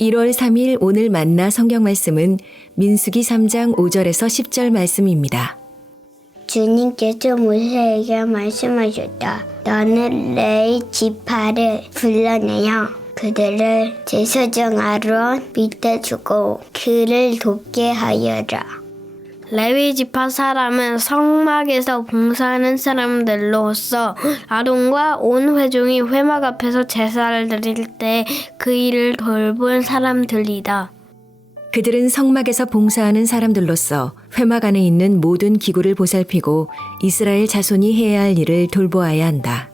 1월 3일 오늘 만나 성경 말씀은 민수기 3장 5절에서 10절 말씀입니다. 주님께서 모세에게 말씀하셨다. 너는 레위 지파를 불러내어 그들을 제사장 아론 밑에 두고 그를 돕게 하여라. 레위 지파 사람은 성막에서 봉사하는 사람들로서 아론과 온 회중이 회막 앞에서 제사를 드릴 때 그 일을 돌본 사람들이다. 그들은 성막에서 봉사하는 사람들로서 회막 안에 있는 모든 기구를 보살피고 이스라엘 자손이 해야 할 일을 돌보아야 한다.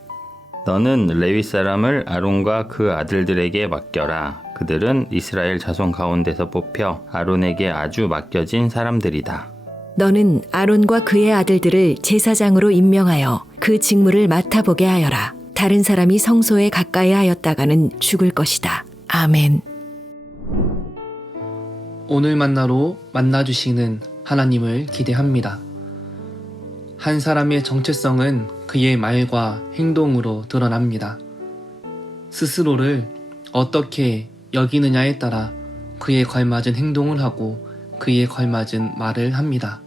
너는 레위 사람을 아론과 그 아들들에게 맡겨라. 그들은 이스라엘 자손 가운데서 뽑혀 아론에게 아주 맡겨진 사람들이다. 너는 아론과 그의 아들들을 제사장으로 임명하여 그 직무를 맡아보게 하여라. 다른 사람이 성소에 가까이 하였다가는 죽을 것이다. 아멘. 오늘 만나로 만나주시는 하나님을 기대합니다. 한 사람의 정체성은 그의 말과 행동으로 드러납니다. 스스로를 어떻게 여기느냐에 따라 그에 걸맞은 행동을 하고 그에 걸맞은 말을 합니다.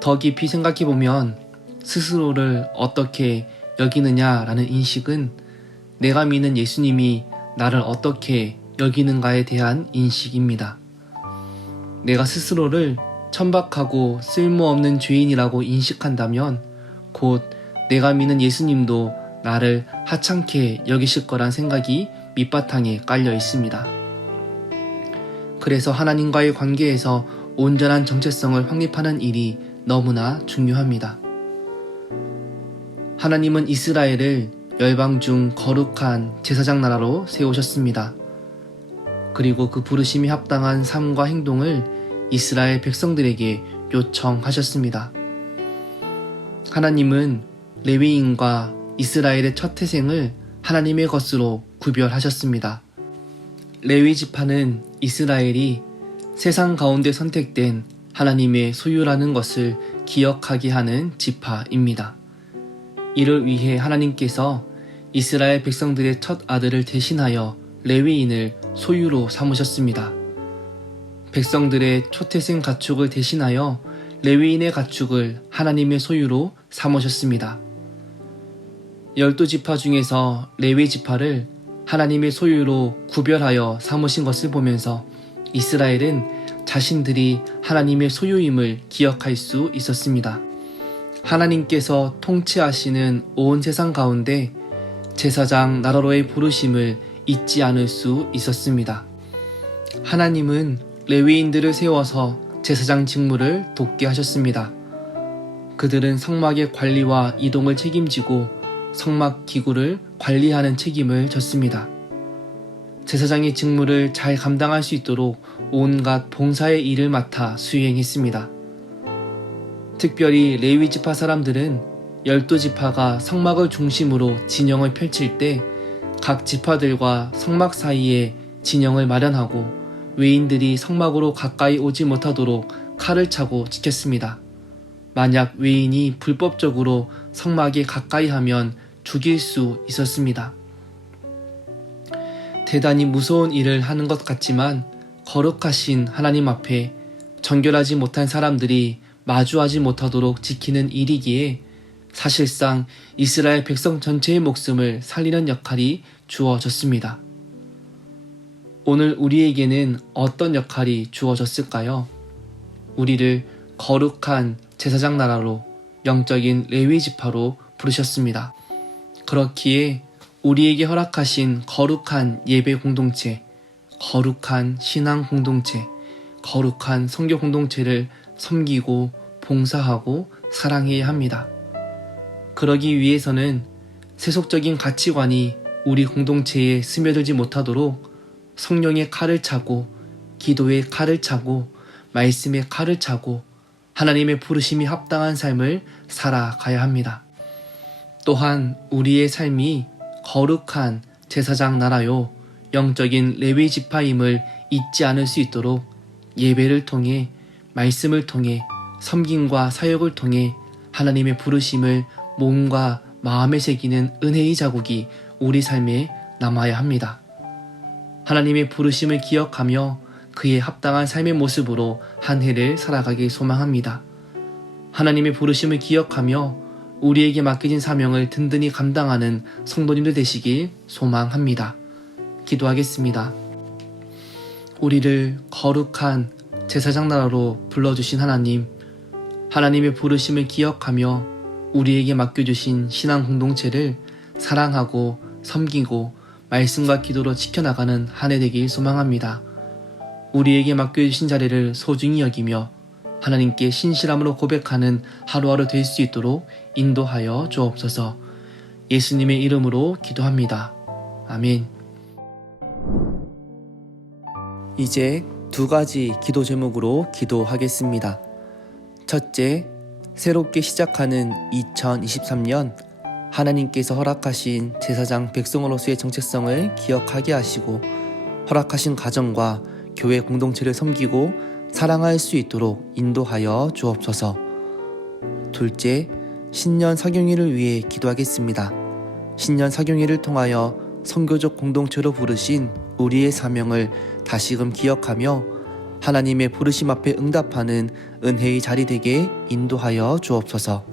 더 깊이 생각해보면 스스로를 어떻게 여기느냐라는 인식은 내가 믿는 예수님이 나를 어떻게 여기는가에 대한 인식입니다. 내가 스스로를 천박하고 쓸모없는 죄인이라고 인식한다면 곧 내가 믿는 예수님도 나를 하찮게 여기실 거란 생각이 밑바탕에 깔려 있습니다. 그래서 하나님과의 관계에서 온전한 정체성을 확립하는 일이 너무나 중요합니다. 하나님은 이스라엘을 열방 중 거룩한 제사장 나라로 세우셨습니다. 그리고 그 부르심이 합당한 삶과 행동을 이스라엘 백성들에게 요청하셨습니다. 하나님은 레위인과 이스라엘의 첫 태생을 하나님의 것으로 구별하셨습니다. 레위 지파는 이스라엘이 세상 가운데 선택된 하나님의 소유라는 것을 기억하게 하는 지파입니다. 이를 위해 하나님께서 이스라엘 백성들의 첫 아들을 대신하여 레위인을 소유로 삼으셨습니다. 백성들의 초태생 가축을 대신하여 레위인의 가축을 하나님의 소유로 삼으셨습니다. 12지파 중에서 레위 지파를 하나님의 소유로 구별하여 삼으신 것을 보면서 이스라엘은 자신들이 하나님의 소유임을 기억할 수 있었습니다. 하나님께서 통치하시는 온 세상 가운데 제사장 나라로의 부르심을 잊지 않을 수 있었습니다. 하나님은 레위인들을 세워서 제사장 직무를 돕게 하셨습니다. 그들은 성막의 관리와 이동을 책임지고 성막 기구를 관리하는 책임을 졌습니다. 제사장의 직무를 잘 감당할 수 있도록 온갖 봉사의 일을 맡아 수행했습니다. 특별히 레위 지파 사람들은 12지파가 성막을 중심으로 진영을 펼칠 때 각 지파들과 성막 사이에 진영을 마련하고 외인들이 성막으로 가까이 오지 못하도록 칼을 차고 지켰습니다. 만약 외인이 불법적으로 성막에 가까이 하면 죽일 수 있었습니다. 대단히 무서운 일을 하는 것 같지만 거룩하신 하나님 앞에 정결하지 못한 사람들이 마주하지 못하도록 지키는 일이기에 사실상 이스라엘 백성 전체의 목숨을 살리는 역할이 주어졌습니다. 오늘 우리에게는 어떤 역할이 주어졌을까요? 우리를 거룩한 제사장 나라로 영적인 레위 지파로 부르셨습니다. 그렇기에 우리에게 허락하신 거룩한 예배 공동체, 거룩한 신앙 공동체, 거룩한 선교 공동체를 섬기고 봉사하고 사랑해야 합니다. 그러기 위해서는 세속적인 가치관이 우리 공동체에 스며들지 못하도록 성령의 칼을 차고 기도의 칼을 차고 말씀의 칼을 차고 하나님의 부르심이 합당한 삶을 살아가야 합니다. 또한 우리의 삶이 거룩한 제사장 나라요 영적인 레위 지파임을 잊지 않을 수 있도록 예배를 통해 말씀을 통해 섬김과 사역을 통해 하나님의 부르심을 몸과 마음에 새기는 은혜의 자국이 우리 삶에 남아야 합니다. 하나님의 부르심을 기억하며 그에 합당한 삶의 모습으로 한 해를 살아가길 소망합니다. 하나님의 부르심을 기억하며 우리에게 맡겨진 사명을 든든히 감당하는 성도님들 되시길 소망합니다. 기도하겠습니다. 우리를 거룩한 제사장 나라로 불러주신 하나님, 하나님의 부르심을 기억하며 우리에게 맡겨주신 신앙 공동체를 사랑하고 섬기고 말씀과 기도로 지켜나가는 한 해 되길 소망합니다. 우리에게 맡겨주신 자리를 소중히 여기며 하나님께 신실함으로 고백하는 하루하루 될 수 있도록 인도하여 주옵소서. 예수님의 이름으로 기도합니다. 아멘. 이제 두 가지 기도 제목으로 기도하겠습니다. 첫째, 새롭게 시작하는 2023년 하나님께서 허락하신 제사장 백성으로서의 정체성을 기억하게 하시고 허락하신 가정과 교회 공동체를 섬기고 사랑할 수 있도록 인도하여 주옵소서. 둘째, 신년 사경일을 위해 기도하겠습니다. 신년 사경일을 통하여 선교적 공동체로 부르신 우리의 사명을 다시금 기억하며 하나님의 부르심 앞에 응답하는 은혜의 자리 되게 인도하여 주옵소서.